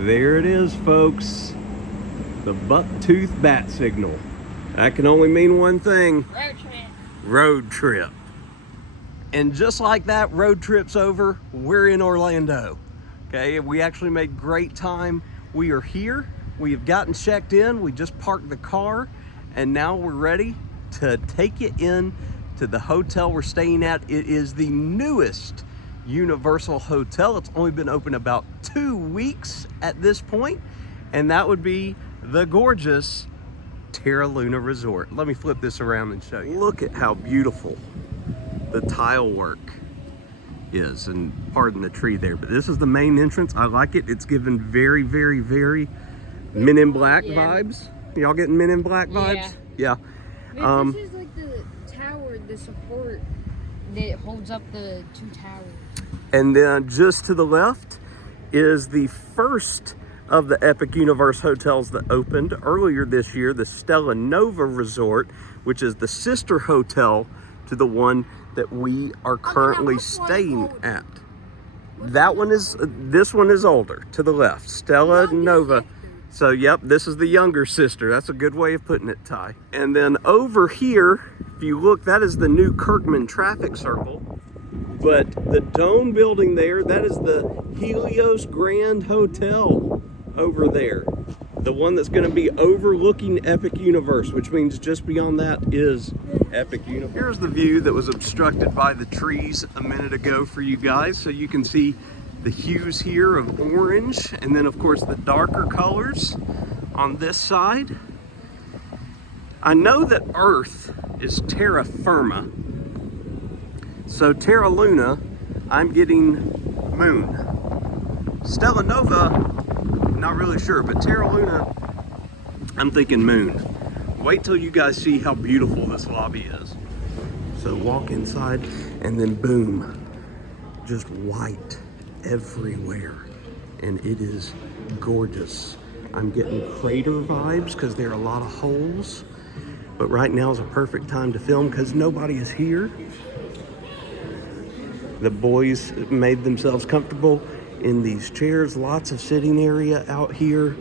There it is, folks. The buck-tooth bat signal. That can only mean one thing. Road trip. Road trip. And just like that, road trip's over. We're in Orlando. Okay, we actually made great time. We are here. We have gotten checked in. We just parked the car, and now we're ready to take you in to the hotel we're staying at. It is the newest Universal hotel. It's only been open about 2 weeks at this point, and that would be the gorgeous Terra Luna Resort. Let me flip this around and show you. Look at how beautiful the tile work is, and pardon the tree there, but this is the main entrance. I like it. It's given very, very, very Men in Black vibes. Y'all getting Men in Black vibes? Yeah. This is like the tower, the support that holds up the two towers. And then just to the left is the first of the Epic Universe hotels that opened earlier this year, the Stella Nova Resort, which is the sister hotel to the one that we are currently staying at. That one is, this one is older, to the left, Stella Nova. So yep, this is the younger sister. That's a good way of putting it, Ty. And then over here, if you look, that is the new Kirkman traffic circle. But the dome building there, that is the Helios Grand Hotel over there. The one that's going to be overlooking Epic Universe, which means just beyond that is Epic Universe. Here's the view that was obstructed by the trees a minute ago for you guys. So you can see the hues here of orange, and then of course the darker colors on this side. I know that Earth is terra firma. So Terra Luna, I'm getting moon. Stella Nova, not really sure, but Terra Luna, I'm thinking moon. Wait till you guys see how beautiful this lobby is. So walk inside, and then boom, just white everywhere. And it is gorgeous. I'm getting crater vibes because there are a lot of holes. But right now is a perfect time to film because nobody is here. The boys made themselves comfortable in these chairs, lots of sitting area out here.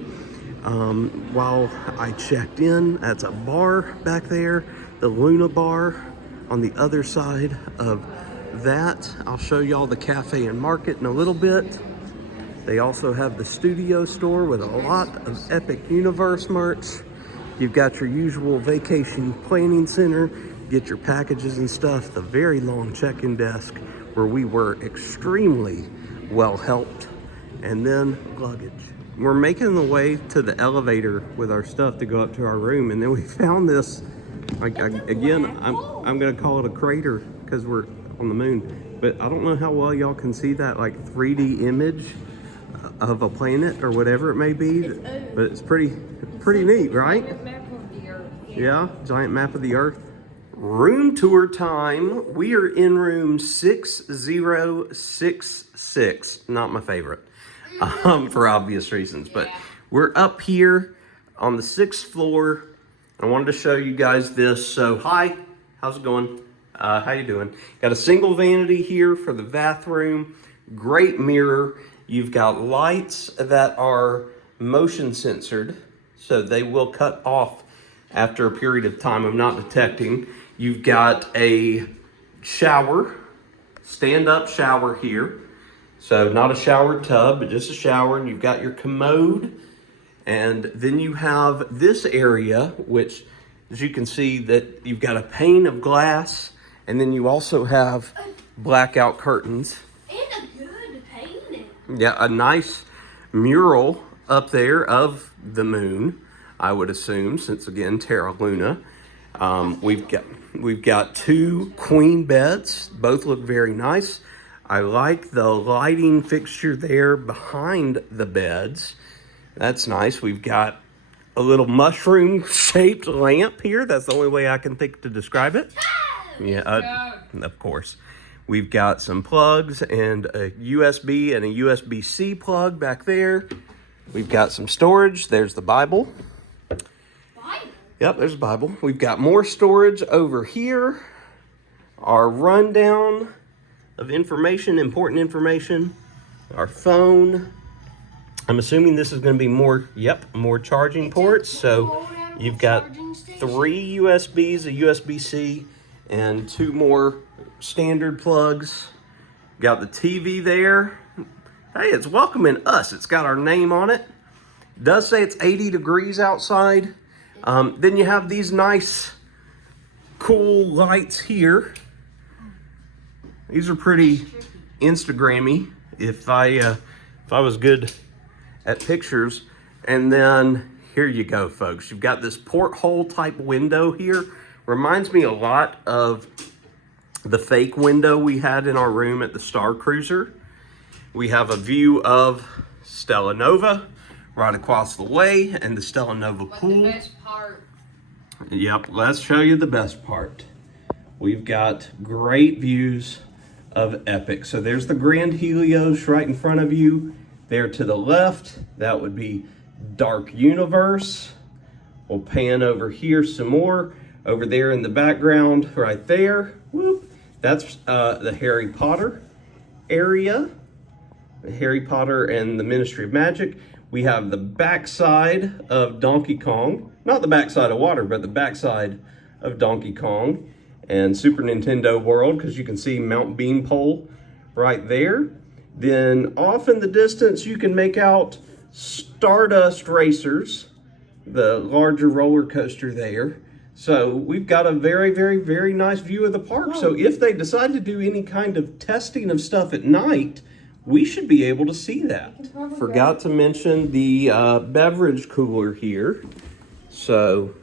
While I checked in, that's a bar back there, the Luna bar on the other side of that. I'll show y'all the cafe and market in a little bit. They also have the studio store with a lot of Epic Universe merch. You've got your usual vacation planning center, get your packages and stuff, the very long check-in desk where we were extremely well helped, and then luggage. We're making the way to the elevator with our stuff to go up to our room, and then we found this, again, I'm gonna call it a crater because we're on the moon, but I don't know how well y'all can see that like 3D image of a planet or whatever it may be, but it's pretty neat, right? Giant map of the Earth. Yeah, giant map of the Earth. Room tour time. We are in room 6066. Not my favorite, for obvious reasons, but we're up here on the 6th floor. I wanted to show you guys this. So hi, how's it going? How you doing? Got a single vanity here for the bathroom. Great mirror. You've got lights that are motion censored, so they will cut off after a period of time of not detecting. You've got a shower, stand-up shower here. So not a shower tub, but just a shower. And you've got your commode. And then you have this area, which, as you can see, that you've got a pane of glass. And then you also have blackout curtains. And a good painting. Yeah, a nice mural up there of the moon, I would assume, since again, Terra Luna. We've got 2 queen beds. Both look very nice. I like the lighting fixture there behind the beds. That's nice. We've got a little mushroom-shaped lamp here. That's the only way I can think to describe it. Yeah, of course. We've got some plugs and a USB and a USB-C plug back there. We've got some storage. There's the Bible. Yep, there's a Bible. We've got more storage over here. Our rundown of information, important information. Our phone. I'm assuming this is going to be more, more charging ports. So you've got 3 USBs, a USB-C, and 2 more standard plugs. Got the TV there. Hey, it's welcoming us. It's got our name on it. It does say it's 80 degrees outside. Then you have these nice, cool lights here. These are pretty Instagrammy. If I was good at pictures. And then here you go, folks. You've got this porthole type window here. Reminds me a lot of the fake window we had in our room at the Star Cruiser. We have a view of Stella Nova right across the way and the Stella Nova pool. The best part. Yep, let's show you the best part. We've got great views of Epic. So there's the Grand Helios right in front of you. There to the left, that would be Dark Universe. We'll pan over here some more. Over there in the background, right there, whoop, that's the Harry Potter area. Harry Potter and the Ministry of Magic. We have the backside of Donkey Kong. Not the backside of water, but the backside of Donkey Kong and Super Nintendo World, because you can see Mount Beanpole right there. Then off in the distance, you can make out Stardust Racers, the larger roller coaster there. So we've got a very, very, very nice view of the park. So if they decide to do any kind of testing of stuff at night, we should be able to see that. Forgot to mention the beverage cooler here. So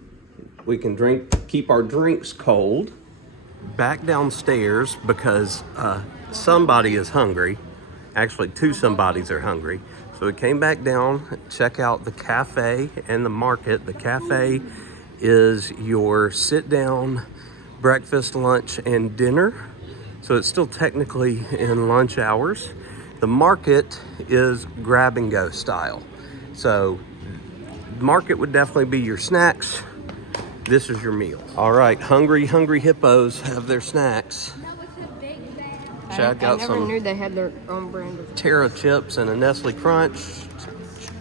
we can keep our drinks cold. Back downstairs because somebody is hungry. Actually, 2 somebodies are hungry. So we came back down, check out the cafe and the market. The cafe is your sit-down breakfast, lunch, and dinner. So it's still technically in lunch hours. The market is grab-and-go style. So the market would definitely be your snacks. This is your meal. All right, hungry hippos have their snacks. Chad got I never some knew they had their own brand of Terra chips and a Nestle Crunch.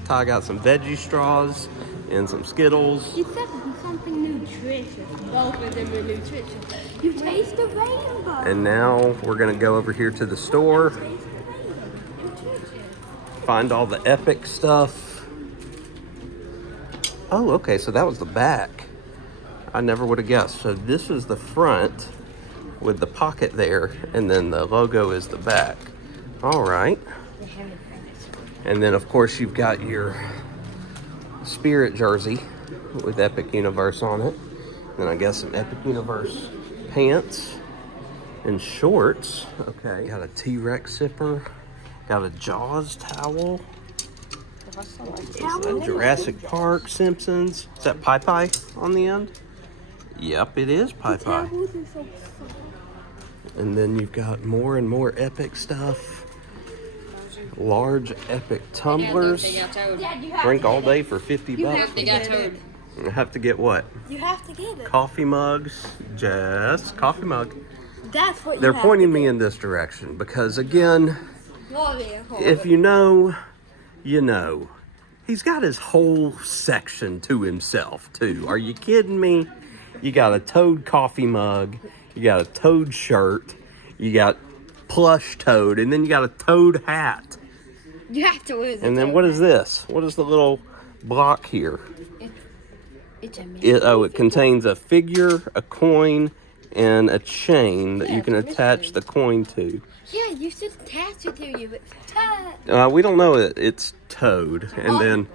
Ty got some veggie straws and some Skittles. You said something nutritious. Both of them are nutritious. You taste the rainbow. And now we're gonna go over here to the store, find all the Epic stuff. Oh, okay, so that was the back. I never would have guessed. So this is the front with the pocket there, and then the logo is the back. All right. And then of course you've got your Spirit jersey with Epic Universe on it. Then I guess some Epic Universe pants and shorts. Okay, got a T-Rex zipper, got a Jaws towel. A Jurassic Park, Simpsons. Is that Pi Pi on the end? Yep, it is Pi Pi. And then you've got more and more Epic stuff. Large Epic tumblers. Drink all day for 50 bucks. They got Toad. I have to get what? You have to get it. Coffee mugs. Jess, coffee mug. That's what They're you pointing me in this direction because, again, have to get. if you know, you know. He's got his whole section to himself, too. Are you kidding me? You got a Toad coffee mug. You got a Toad shirt. You got plush Toad. And then you got a Toad hat. You have to lose. And then what is this? What is the little block here? It's a It contains a figure, a coin, and a chain that you can attach the coin to. Yeah, you should attach it to you. It's We don't know it. It's Toad. And then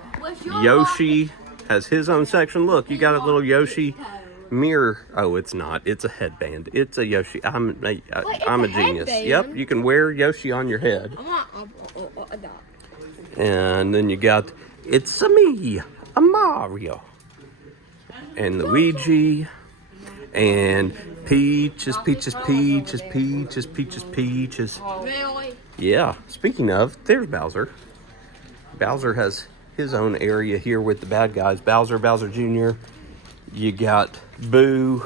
Yoshi has his own section. Look, you got a little Yoshi mirror. Oh, it's not. It's a headband. It's a Yoshi. I'm a genius. headband? Yep, you can wear Yoshi on your head. And then you got, it's a me, a Mario. And Luigi. And Peaches. Really? Yeah, speaking of, there's Bowser. Bowser has his own area here with the bad guys. Bowser Jr. You got Boo.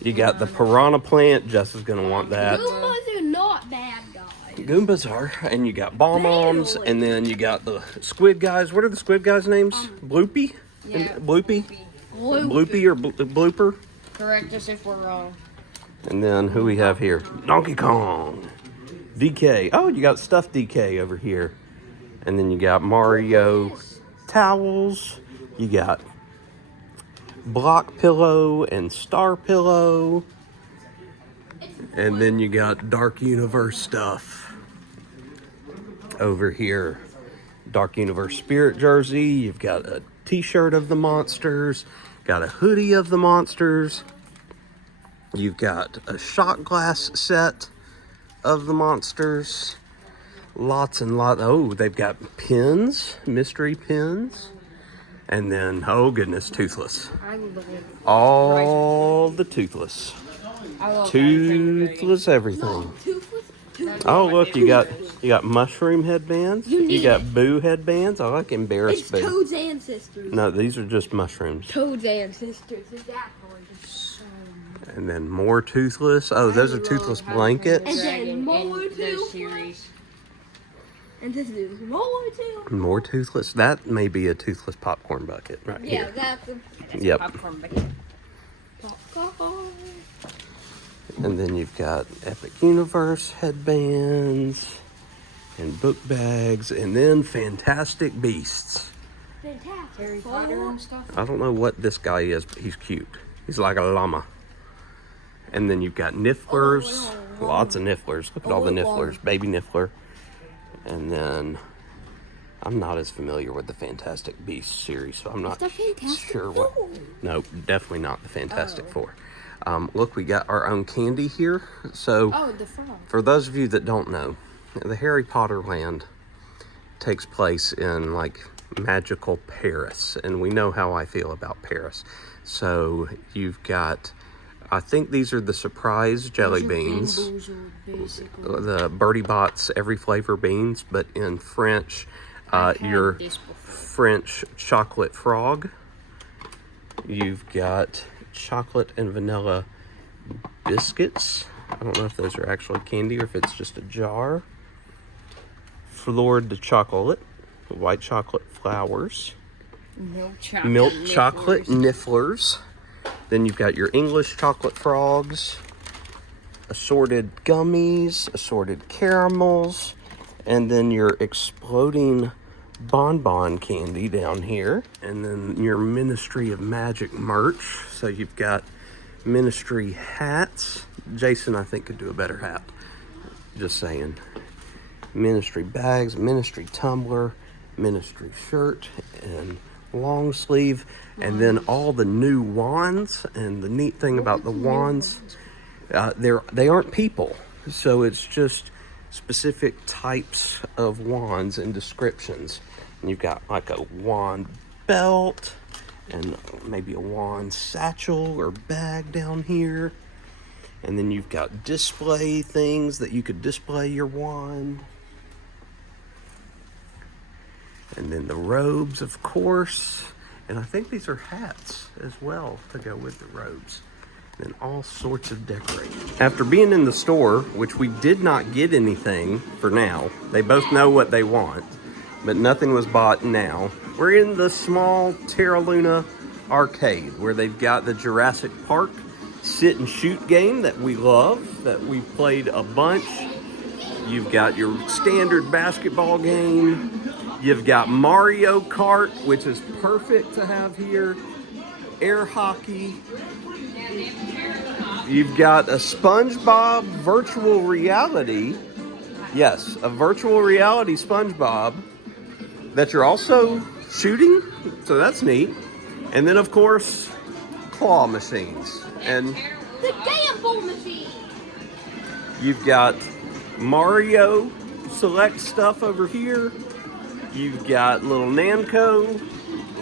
You got the Piranha Plant. Jess is going to want that. Goombas are not bad guys. Goombas are. And you got Bomb-Oms, and then you got the squid guys. What are the squid guys' names? Bloopy? Yeah. Bloopy? Bloopy or Blooper? Correct us if we're wrong. And then who we have here? Donkey Kong. DK. Oh, you got stuffed DK over here. And then you got Mario towels. You got Block Pillow and Star Pillow. And then you got Dark Universe stuff over here. Dark Universe Spirit jersey. You've got a t-shirt of the monsters. Got a hoodie of the monsters. You've got a shot glass set of the monsters. Lots and lots. Oh, they've got pins, mystery pins. And then, oh goodness, Toothless. I love it. All the Toothless. I love Toothless everything. Oh, look, you got mushroom headbands. You got Boo headbands. I like embarrassed It's Boo. Toad's ancestors. No, these are just mushrooms. Toad's ancestors. Is that gorgeous? And then more Toothless. Oh, those are Toothless blankets. And then more those Toothless. series. And this is more too. More Toothless. That may be a Toothless popcorn bucket right Yeah, here. that's a Yep. Popcorn bucket. popcorn. And then you've got Epic Universe headbands and book bags, and then Fantastic Beasts. Fantastic. Harry Potter and stuff. I don't know what this guy is, but he's cute. He's like a llama. And then you've got Nifflers. Lots of Nifflers. Look at all the Nifflers. Baby Niffler. And then I'm not as familiar with the Fantastic Beasts series, so I'm not the Fantastic sure what. Four. No, definitely not the Fantastic Four. Look, we got our own candy here. So Oh, the frog. for those of you that don't know, the Harry Potter land takes place in like magical Paris, and we know how I feel about Paris. So you've got, I think these are the surprise jelly beans, the Bertie Bott's every flavor beans, but in French, your this before. French chocolate frog. You've got chocolate and vanilla biscuits. I don't know if those are actually candy or if it's just a jar. Fleur de chocolate, white chocolate flowers. Milk chocolate nifflers. Then you've got your English chocolate frogs, assorted gummies, assorted caramels, and then your exploding bonbon candy down here. And then your Ministry of Magic merch. So you've got Ministry hats. Jason, I think, could do a better hat. Just saying. Ministry bags, Ministry tumbler, Ministry shirt, and long sleeve, and then all the new wands. And the neat thing about the wands, they aren't people, so it's just specific types of wands and descriptions. And you've got like a wand belt and maybe a wand satchel or bag down here. And then you've got display things that you could display your wand. And then the robes, of course. And I think these are hats as well to go with the robes. And all sorts of decorations. After being in the store, which we did not get anything for now. They both know what they want, but nothing was bought now. We're in the small Terra Luna arcade where they've got the Jurassic Park sit and shoot game that we love, that we've played a bunch. You've got your standard basketball game. You've got Mario Kart, which is perfect to have here. Air hockey. You've got a SpongeBob virtual reality. Yes, a virtual reality SpongeBob that you're also shooting. So that's neat. And then, of course, claw machines. And The gamble machine. you've got Mario select stuff over here. You've got little Namco,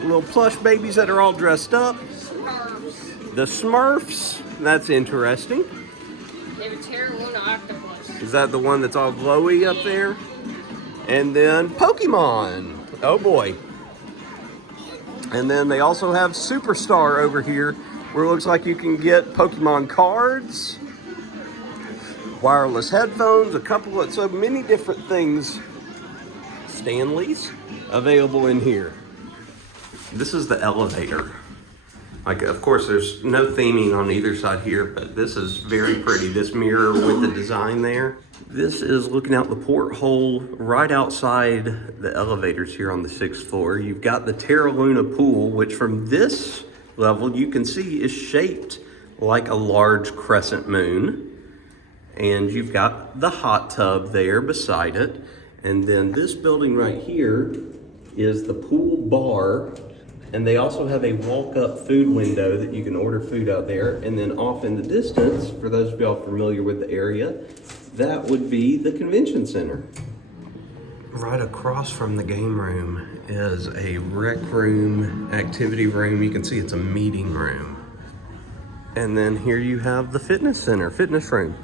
little plush babies that are all dressed up. The Smurfs, that's interesting. They have a Terra Luna octopus. Is that the one that's all glowy up there? And then Pokemon. Oh boy. And then they also have Superstar over here, where it looks like you can get Pokemon cards. wireless headphones, a couple of so many different things. Stanley's available in here. This is the elevator. Like, of course, there's no theming on either side here, but this is very pretty. This mirror with the design there. This is looking out the porthole right outside the elevators here on the 6th floor. You've got the Terra Luna pool, which from this level you can see is shaped like a large crescent moon. And you've got the hot tub there beside it. And then this building right here is the pool bar. And they also have a walk-up food window that you can order food out there. And then off in the distance, for those of y'all familiar with the area, that would be the convention center. Right across from the game room is a rec room, activity room. You can see it's a meeting room. And then here you have the fitness center, fitness room.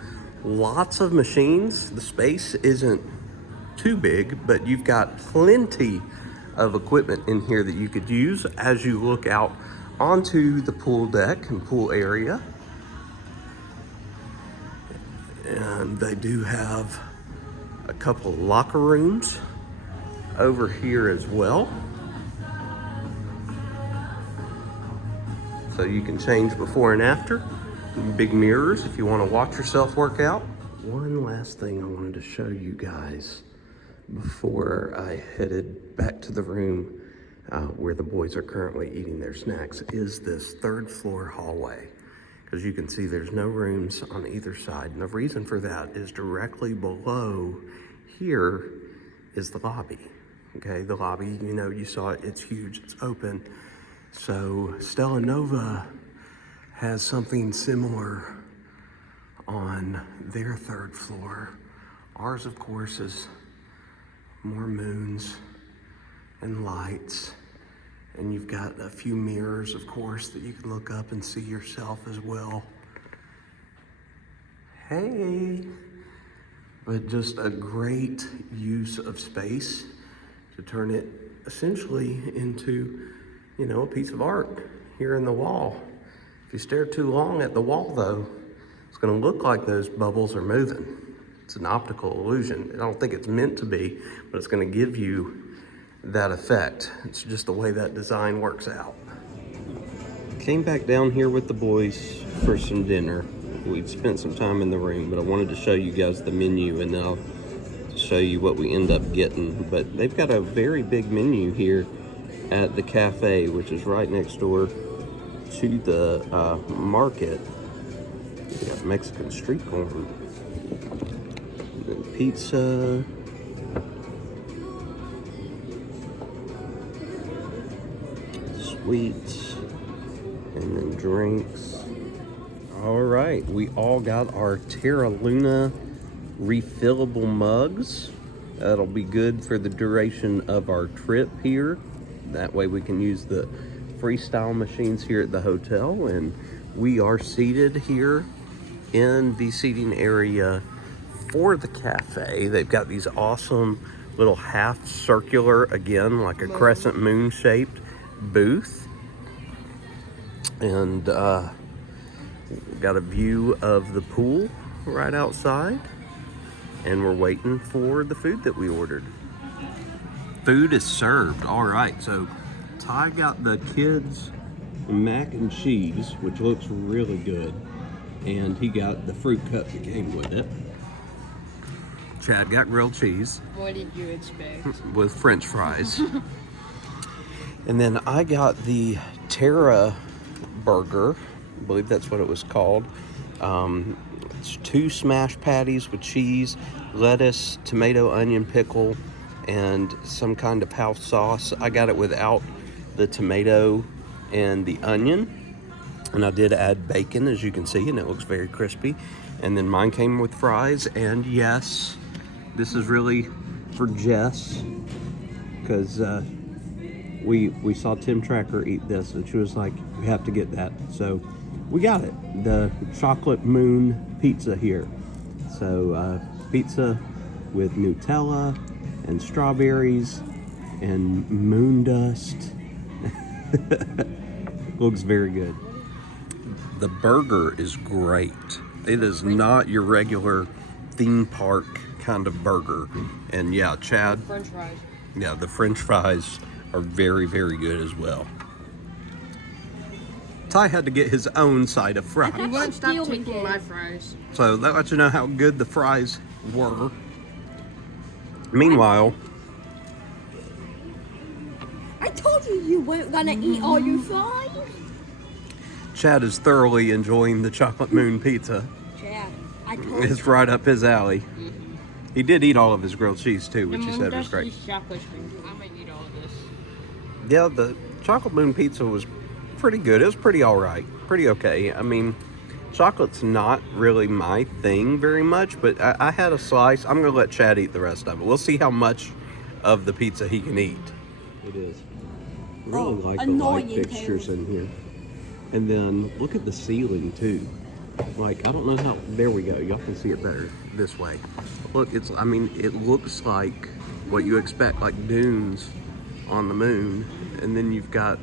Lots of machines. The space isn't too big, but you've got plenty of equipment in here that you could use as you look out onto the pool deck and pool area. And they do have a couple locker rooms over here as well. So you can change before and after. Big mirrors if you want to watch yourself work out. One last thing I wanted to show you guys before I headed back to the room where the boys are currently eating their snacks is this 3rd floor hallway. Because you can see there's no rooms on either side. And the reason for that is directly below here is the lobby. Okay, the lobby, you know, you saw it, it's huge, it's open. So Stella Nova has something similar on their 3rd floor. Ours, of course, is more moons and lights, and you've got a few mirrors, of course, that you can look up and see yourself as well. Hey, but just a great use of space to turn it essentially into, you know, a piece of art here in the wall. If you stare too long at the wall, though, it's going to look like those bubbles are moving. It's an optical illusion. I don't think it's meant to be, but it's going to give you that effect. It's just the way that design works out. Came back down here with the boys for some dinner. We'd spent some time in the room, but I wanted to show you guys the menu, and then I'll show you what we end up getting. But they've got a very big menu here at the cafe, which is right next door to the market. We got Mexican street corn. Pizza, sweets, and then drinks. All right, we all got our Terra Luna refillable mugs. That'll be good for the duration of our trip here. That way we can use the freestyle machines here at the hotel. And we are seated here in the seating area for the cafe. They've got these awesome little half circular, again, like a crescent moon shaped booth. And we've got a view of the pool right outside. And we're waiting for the food that we ordered. Food is served. All right, so Ty got the kids mac and cheese, which looks really good. And he got the fruit cup that came with it. Chad got grilled cheese. What did you expect? With French fries. And then I got the Terra burger. I believe that's what it was called. It's 2 smash patties with cheese, lettuce, tomato, onion, pickle, and some kind of house sauce. I got it without the tomato and the onion. And I did add bacon, as you can see, and it looks very crispy. And then mine came with fries. And yes, this is really for Jess, because we saw Tim Tracker eat this, and she was like, "We have to get that." So we got it, the chocolate moon pizza here. So pizza with Nutella and strawberries and moon dust. Looks very good. The burger is great. It is not your regular theme park kind of burger. And yeah, Chad, French fries. yeah, the French fries are very, very good as well. Ty had to get his own side of You fries. wouldn't stop Steal taking McCain. my fries. So that lets you know how good the fries were. Meanwhile, I told you you weren't gonna eat all your fries. Chad is thoroughly enjoying the chocolate moon pizza. Chad, I told you. It's right up his alley. He did eat all of his grilled cheese too, which he said was great. Chocolate cream. I might eat all of this. Yeah, the chocolate moon pizza was pretty good. It was pretty all right, pretty okay. I mean, chocolate's not really my thing very much, but I had a slice. I'm gonna let Chad eat the rest of it. We'll see how much of the pizza he can eat. It is. I really like the light annoying fixtures in here. And then look at the ceiling too. Like, I don't know how, there we go. Y'all can see it better this way. Look, I mean, it looks like what you expect, like dunes on the moon. And then you've got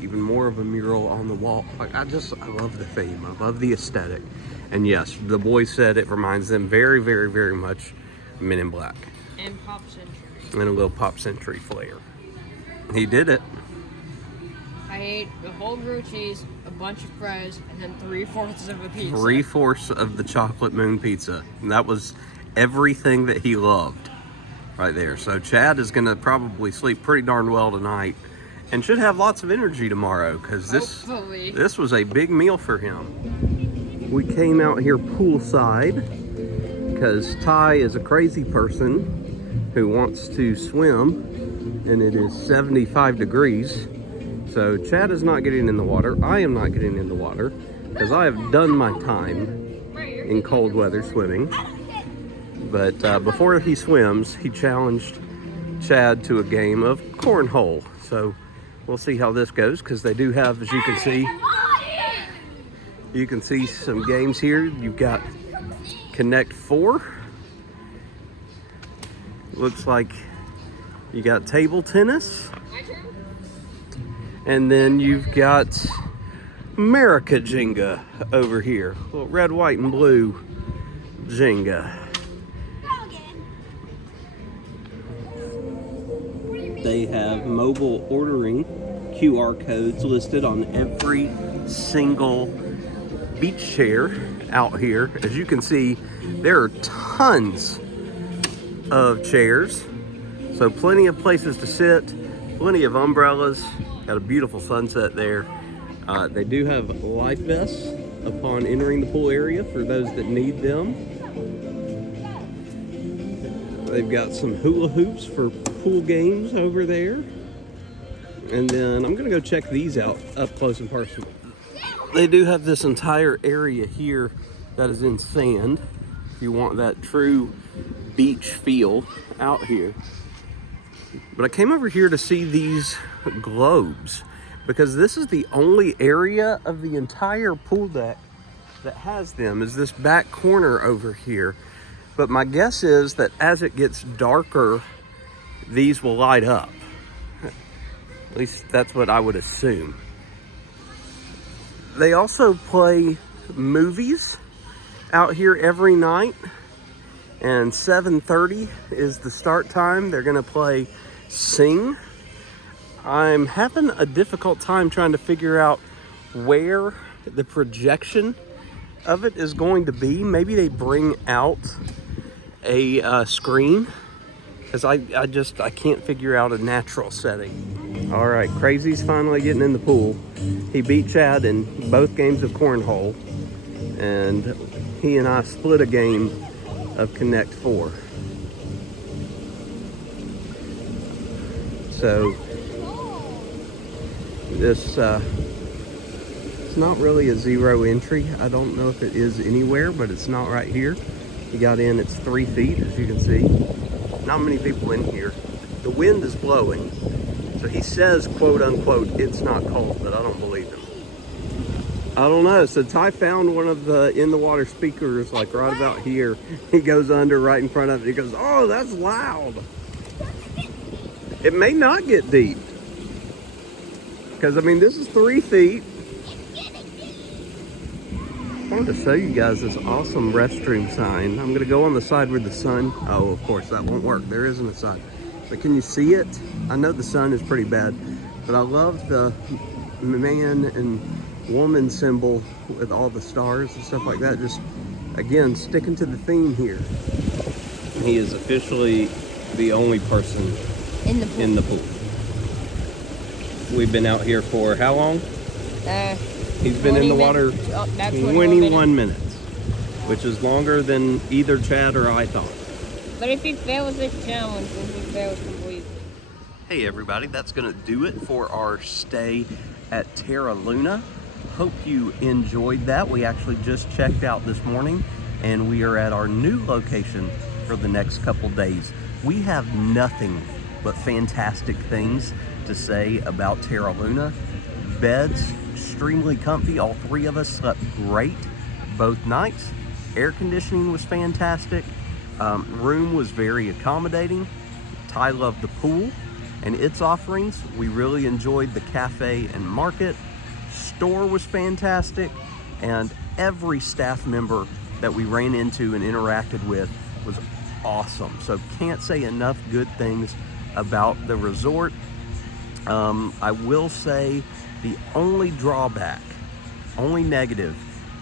even more of a mural on the wall. Like, I love the theme. I love the aesthetic. And yes, the boys said it reminds them very, very, very much Men in Black. And Pop Century. And a little Pop Century flair. He did it. I ate the whole grilled cheese, a bunch of fries, and then 3/4 of a pizza. 3/4 of the chocolate moon pizza. And that was everything that he loved right there. So Chad is gonna probably sleep pretty darn well tonight and should have lots of energy tomorrow, because Hopefully. this was a big meal for him. We came out here poolside because Ty is a crazy person who wants to swim, and it is 75 degrees. So Chad is not getting in the water. I am not getting in the water because I have done my time in cold weather swimming. But before he swims, he challenged Chad to a game of cornhole. So we'll see how this goes, because they do have, as you can see some games here. You've got Connect 4. Looks like you got table tennis. And then you've got America Jenga over here. Little red, white, and blue Jenga. They have mobile ordering QR codes listed on every single beach chair out here. As you can see, there are tons of chairs. So plenty of places to sit, plenty of umbrellas. Got a beautiful sunset there. They do have life vests upon entering the pool area for those that need them. They've got some hula hoops for pool games over there. And then I'm gonna go check these out up close and personal. They do have this entire area here that is in sand. If you want that true beach feel out here. But I came over here to see these globes, because this is the only area of the entire pool deck that has them, is this back corner over here. But my guess is that as it gets darker, these will light up. At least that's what I would assume. They also play movies out here every night, and 7:30 is the start time. They're gonna play Sing. I'm having a difficult time trying to figure out where the projection of it is going to be. Maybe they bring out a screen, because I can't figure out a natural setting. All right, Crazy's finally getting in the pool. He beat Chad in both games of cornhole, and he and I split a game of Connect 4. So this it's not really a zero entry. I don't know if it is anywhere, but it's not right here. He got in, it's 3 feet, as you can see. Not many people in here. The wind is blowing. So he says, quote unquote, it's not cold, but I don't believe him. I don't know. So Ty found one of the in the water speakers, like right about here. He goes under right in front of it. He goes, oh, that's loud. It may not get deep. Because, I mean, this is 3 feet. I wanted to show you guys this awesome restroom sign. I'm gonna go on the side where the sun, oh, of course that won't work. There isn't a sign. But can you see it? I know the sun is pretty bad, but I love the man and woman symbol with all the stars and stuff like that. Just, again, sticking to the theme here. He is officially the only person in the pool. We've been out here for how long? He's been in the water 21 minutes, which is longer than either Chad or I thought. But if he fails this challenge, then he fails completely. Hey everybody, that's gonna do it for our stay at Terra Luna. Hope you enjoyed that. We actually just checked out this morning and we are at our new location for the next couple days. We have nothing but fantastic things to say about Terra Luna. Beds, extremely comfy. All three of us slept great both nights. Air conditioning was fantastic. Room was very accommodating. Ty loved the pool and its offerings. We really enjoyed the cafe and market. Store was fantastic, and every staff member that we ran into and interacted with was awesome. So can't say enough good things about the resort. I will say the only drawback, only negative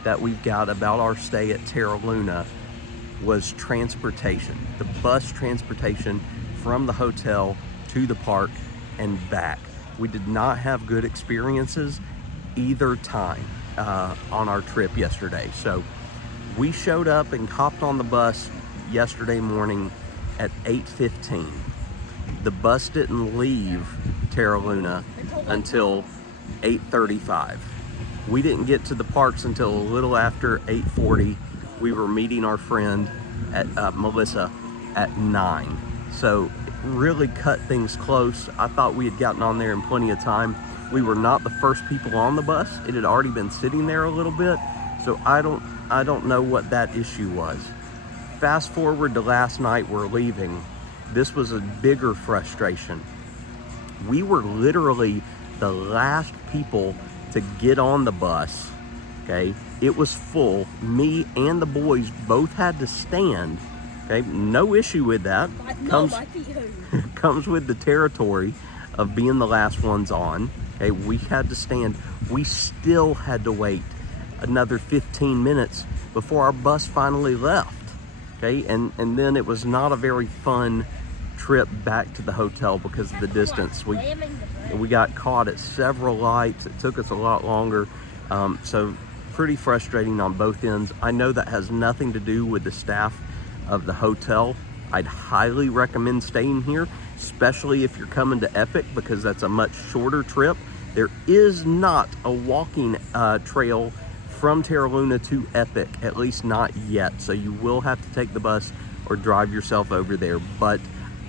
that we've got about our stay at Terra Luna was transportation. The bus transportation from the hotel to the park and back. We did not have good experiences either time on our trip yesterday. So we showed up and hopped on the bus yesterday morning at 8:15. The bus didn't leave Terra Luna until 8:35. We didn't get to the parks until a little after 8:40. We were meeting our friend at Melissa at 9. So really cut things close. I thought we had gotten on there in plenty of time. We were not the first people on the bus. It had already been sitting there a little bit. So I don't know what that issue was. Fast forward to last night, we're leaving. This was a bigger frustration. We were literally the last people to get on the bus, okay? It was full. Me and the boys both had to stand, okay? No issue with that. Comes with the territory of being the last ones on, okay? We had to stand. We still had to wait another 15 minutes before our bus finally left, okay? And then it was not a very fun trip back to the hotel because of the distance. We got caught at several lights. It took us a lot longer. So pretty frustrating on both ends. I know that has nothing to do with the staff of the hotel. I'd highly recommend staying here, especially if you're coming to Epic, because that's a much shorter trip. There is not a walking trail from Terra Luna to Epic, at least not yet. So you will have to take the bus or drive yourself over there. But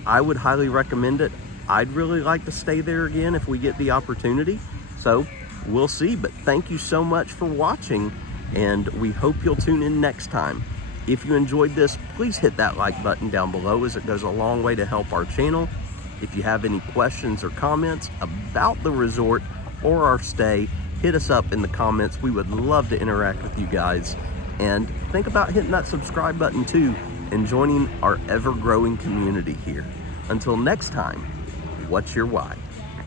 I would highly recommend it. I'd really like to stay there again if we get the opportunity. So we'll see, but thank you so much for watching, and we hope you'll tune in next time. If you enjoyed this, please hit that like button down below, as it goes a long way to help our channel. If you have any questions or comments about the resort or our stay, hit us up in the comments. We would love to interact with you guys. And think about hitting that subscribe button too, and joining our ever-growing community here. Until next time, what's your why?